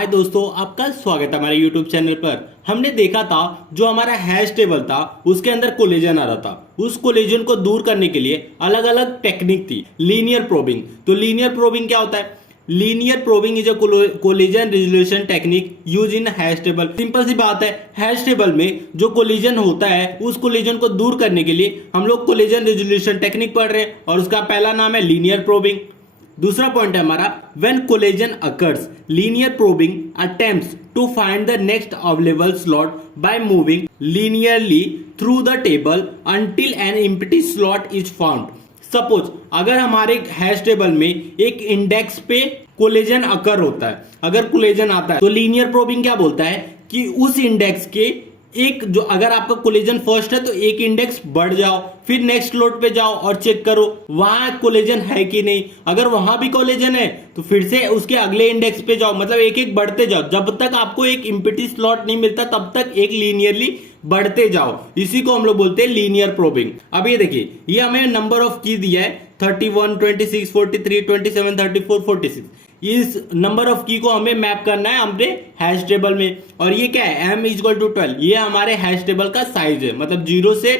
हाय दोस्तों, आपका स्वागत है हमारे YouTube चैनल पर। हमने देखा था जो हमारा हैश टेबल था उसके अंदर कोलिजन आ रहा था। उस कोलिजन को दूर करने के लिए अलग अलग टेक्निक थी। Linear probing. तो लीनियर प्रोबिंग क्या होता है? Linear probing is a collision resolution technique use in hash table. Simple सी बात है, हैश टेबल में जो कोलिजन होता है उस कोलिजन को दूर करने के लिए हम लोग कोलिजन रिजोल्यूशन टेक्निक पढ़ रहे हैं और उसका पहला नाम है लीनियर प्रोबिंग। दूसरा पॉइंट है हमारा when collision occurs linear probing attempts to find the next available slot by moving linearly through the table until an empty slot is found. Suppose अगर हमारे हैश टेबल में एक इंडेक्स पे collision अकर होता है, अगर कोलिजन आता है तो लीनियर प्रोबिंग क्या बोलता है कि उस इंडेक्स के एक जो अगर आपका कोलिजन फर्स्ट है तो एक इंडेक्स बढ़ जाओ, फिर नेक्स्ट स्लॉट पे जाओ और चेक करो वहां कोलिजन है कि नहीं। अगर वहां भी कोलिजन है तो फिर से उसके अगले इंडेक्स पे जाओ, मतलब एक एक बढ़ते जाओ। जब तक आपको एक एम्प्टी स्लॉट नहीं मिलता तब तक एक लीनियरली बढ़ते जाओ। इसी को हम लोग बोलते हैं लीनियर प्रोबिंग। अब ये देखिए, ये हमें नंबर ऑफ की दिया है 31, 26, 43, 27, 34, 46। इस नंबर ऑफ की को हमें मैप करना है हमने हैश टेबल में। और ये क्या है? m equal to 12। ये हमारे हैश टेबल का साइज है, मतलब 0 से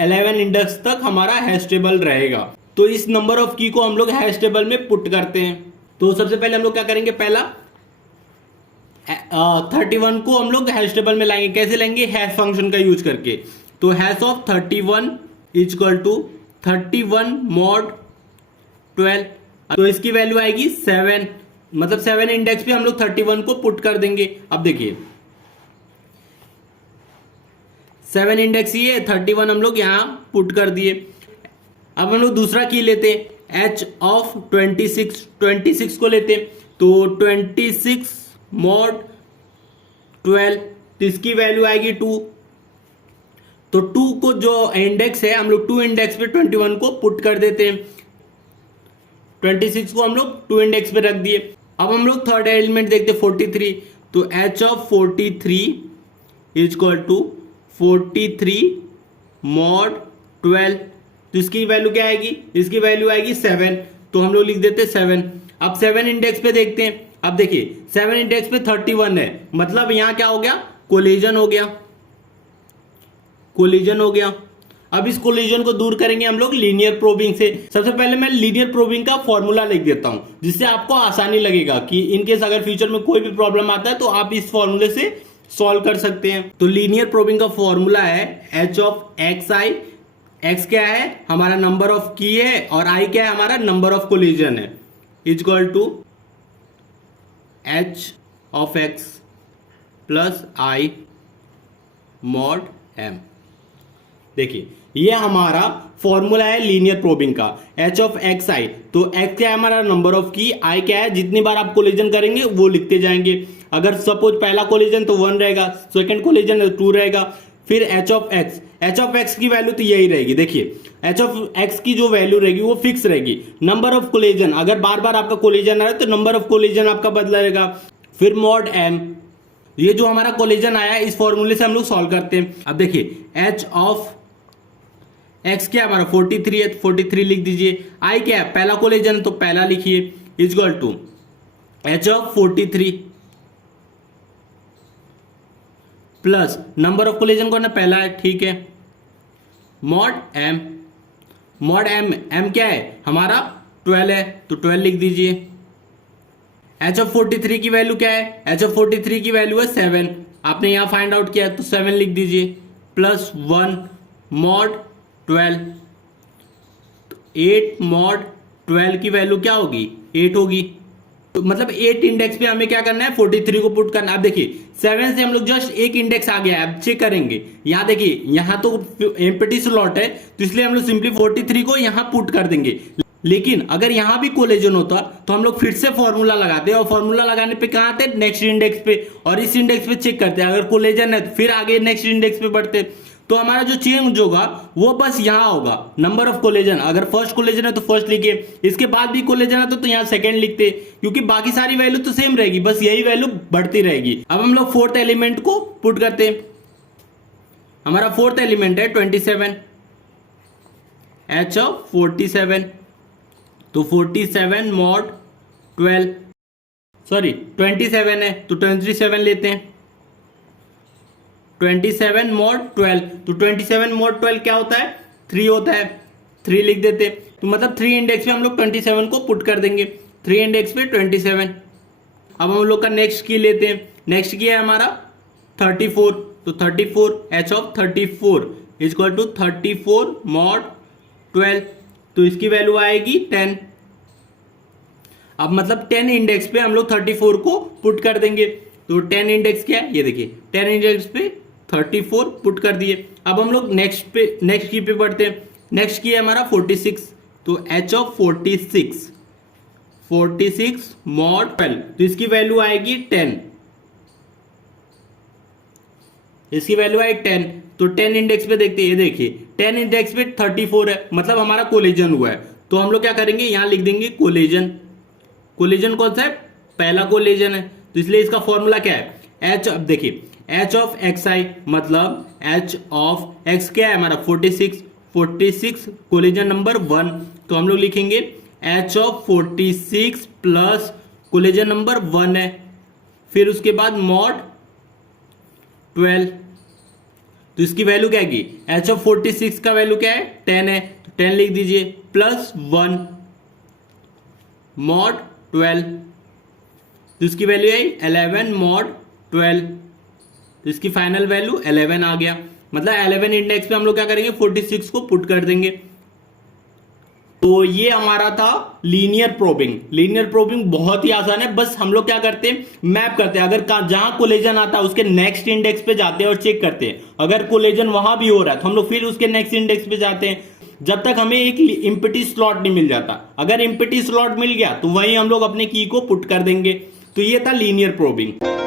11 इंडेक्स तक हमारा हैश टेबल रहेगा। तो इस नंबर ऑफ की को हम लोग हैश टेबल में पुट करते हैं। तो सबसे पहले हम लोग क्या करेंगे, पहला 31 को हम लोग हैश टेबल में लाएंगे। कैसे लाएंगे? हैश फंक्शन का यूज करके। तो hash of 31 equal to 31 mod 12। तो इसकी वैल्यू आएगी 7, मतलब 7 इंडेक्स पे हम लोग 31 को पुट कर देंगे। अब देखिए 7 इंडेक्स ये 31 हम लोग यहां पुट कर दिए। अब हम लोग दूसरा की लेते हैं, h ऑफ 26 को लेते हैं। तो 26 मॉड 12, तो इसकी वैल्यू आएगी 2। तो 2 को जो इंडेक्स है हम लोग 2 इंडेक्स पे 21 को पुट कर देते हैं। 26 को हम लोग 2 इंडेक्स पे रख दिए। अब हम लोग थर्ड एलिमेंट देखते हैं 43। तो h of 43 equal to 43 mod 12। तो इसकी वैल्यू क्या आएगी? इसकी वैल्यू आएगी 7। तो हम लोग लिख देते हैं 7। अब 7 इंडेक्स पे देखते हैं। अब देखिए 7 इंडेक्स पे 31 है, मतलब यहां क्या हो गया? कोलिजन हो गया, कोलिजन हो गया। अब इस कोलिजन को दूर करेंगे हम लोग लीनियर प्रोबिंग से। सबसे पहले मैं लीनियर प्रोबिंग का फॉर्मूला लिख देता हूं जिससे आपको आसानी लगेगा कि इनकेस अगर फ्यूचर में कोई भी प्रॉब्लम आता है तो आप इस फॉर्मूले से सॉल्व कर सकते हैं। तो लीनियर प्रोबिंग का फॉर्मूला है h of x I. x क्या है? हमारा नंबर ऑफ की है, और i क्या है? हमारा नंबर ऑफ कोलिजन है, equal to h of x plus i mod m। देखिए ये हमारा फॉर्मूला है लीनियर प्रोबिंग का, h ऑफ एक्स आई। तो x क्या है? हमारा नंबर ऑफ की, i क्या है? जितनी बार आप कोलिजन करेंगे वो लिखते जाएंगे। अगर सपोज पहला कोलिजन तो 1 रहेगा, सेकंड कोलिजन 2 रहेगा, फिर h of x। h of x की वैल्यू तो यही रहेगी। देखिए h ऑफ x की जो वैल्यू रहेगी वो फिक्स रहेगी। नंबर ऑफ कोलिजन, अगर बार बार आपका कोलिजन आ रहा है तो नंबर ऑफ कोलिजन आपका बदला रहेगा। फिर मॉड m, ये जो हमारा कोलिजन आया है इस फॉर्मूले से हम लोग सॉल्व करते हैं। अब देखिए h ऑफ x क्या हमारा 43 है, 43 लिख दीजिए। i क्या है? पहला कोलिजन है तो पहला लिखिए, equal to h of 43 plus number of collision कौन है? पहला है, ठीक है, मॉड m। मॉड m क्या है? हमारा 12 है तो 12 लिख दीजिए। h ऑफ 43 की वैल्यू क्या है? h ऑफ 43 की वैल्यू है 7। आपने यहां फाइंड आउट किया तो 7 लिख दीजिए, प्लस 1 मॉड 12। तो 8 मॉड 12 की वैल्यू क्या होगी? 8 होगी। तो मतलब 8 इंडेक्स पे हमें क्या करना है? 43 को पुट करना है। अब देखिए 7 से हम लोग जस्ट एक इंडेक्स आ गया है। अब चेक करेंगे, यहां देखिए यहां तो एम्प्टी स्लॉट है तो इसलिए हम लोग सिंपली 43 को यहां पुट कर देंगे। लेकिन अगर यहां भी कोलिजन होता तो हम लोग फिर से फॉर्मूला लगाते हैं, और फॉर्मूला लगाने पे कहां आते? नेक्स्ट इंडेक्स पे, और इस इंडेक्स पे चेक करते हैं। अगर कोलिजन है तो फिर आगे नेक्स्ट इंडेक्स पे बढ़ते। तो हमारा जो चेंज होगा वो बस यहां होगा, नंबर ऑफ कोलिजन। अगर फर्स्ट कोलिजन है तो फर्स्ट लिखिए, इसके बाद भी कोलिजन है तो यहां सेकंड लिखते, क्योंकि बाकी सारी वैल्यू तो सेम रहेगी, बस यही वैल्यू बढ़ती रहेगी। अब हम लोग फोर्थ एलिमेंट को पुट करते हैं। हमारा फोर्थ एलिमेंट है 27, h ऑफ 47। तो 47 मॉड 12। सॉरी 27 है तो 27 लेते हैं। 27 mod 12, तो 27 mod 12 क्या होता है? 3 होता है, 3 लिख देते हैं। तो मतलब 3 इंडेक्स पे हम लोग 27 को पुट कर देंगे, 3 इंडेक्स पे 27। अब हम लोग का नेक्स्ट की लेते हैं। नेक्स्ट की है हमारा 34, तो 34 h of 34 equal to 34 mod 12, तो इसकी वैल्यू आएगी 10। अब मतलब 10 इंडेक्स पे हम लोग 34 को पुट कर देंगे। तो 10 इंडेक्स क्या है, ये देखिए 10 इंडेक्स पे 34 पुट कर दिए। अब हम लोग नेक्स्ट की पे पढ़ते हैं। नेक्स्ट की है हमारा 46, तो h ऑफ 46 mod 12, तो इसकी वैल्यू आएगी 10। इसकी वैल्यू आई 10, तो 10 इंडेक्स पे देखते हैं, ये देखिए 10 इंडेक्स पे 34 है, मतलब हमारा कोलिजन हुआ है। तो हम लोग क्या करेंगे, यहां लिख देंगे कोलिजन। कोलिजन कौन सा है? पहला कोलिजन है, तो इसलिए इसका फॉर्मूला क्या है? h, अब देखिए h ऑफ xi मतलब h ऑफ x क्या है हमारा 46 कोलिजन नंबर 1, तो हम लोग लिखेंगे h of 46 plus collision number 1 है, फिर उसके बाद मॉड 12, तो इसकी वैल्यू क्या आएगी? h ऑफ 46 का वैल्यू क्या है? 10 है, तो 10 लिख दीजिए प्लस 1 मॉड 12, तो इसकी वैल्यू आई 11 मॉड 12, तो इसकी फाइनल वैल्यू 11 आ गया। मतलब 11 इंडेक्स पे हम लोग क्या करेंगे, 46 को पुट कर देंगे। तो ये हमारा था लीनियर प्रोबिंग। लीनियर प्रोबिंग बहुत ही आसान है, बस हम लोग क्या करते हैं, मैप करते हैं। अगर जहां कोलिजन आता है उसके नेक्स्ट इंडेक्स पे जाते हैं और चेक करते हैं। अगर कोलिजन वहां भी हो रहा है तो हम लोग फिर उसके नेक्स्ट इंडेक्स पे जाते हैं, जब तक हमें एक इम्पिटी स्लॉट नहीं मिल जाता। अगर इम्पिटी स्लॉट मिल गया तो वहीं हम लोग अपने की को पुट कर देंगे। तो ये था लीनियर प्रोबिंग।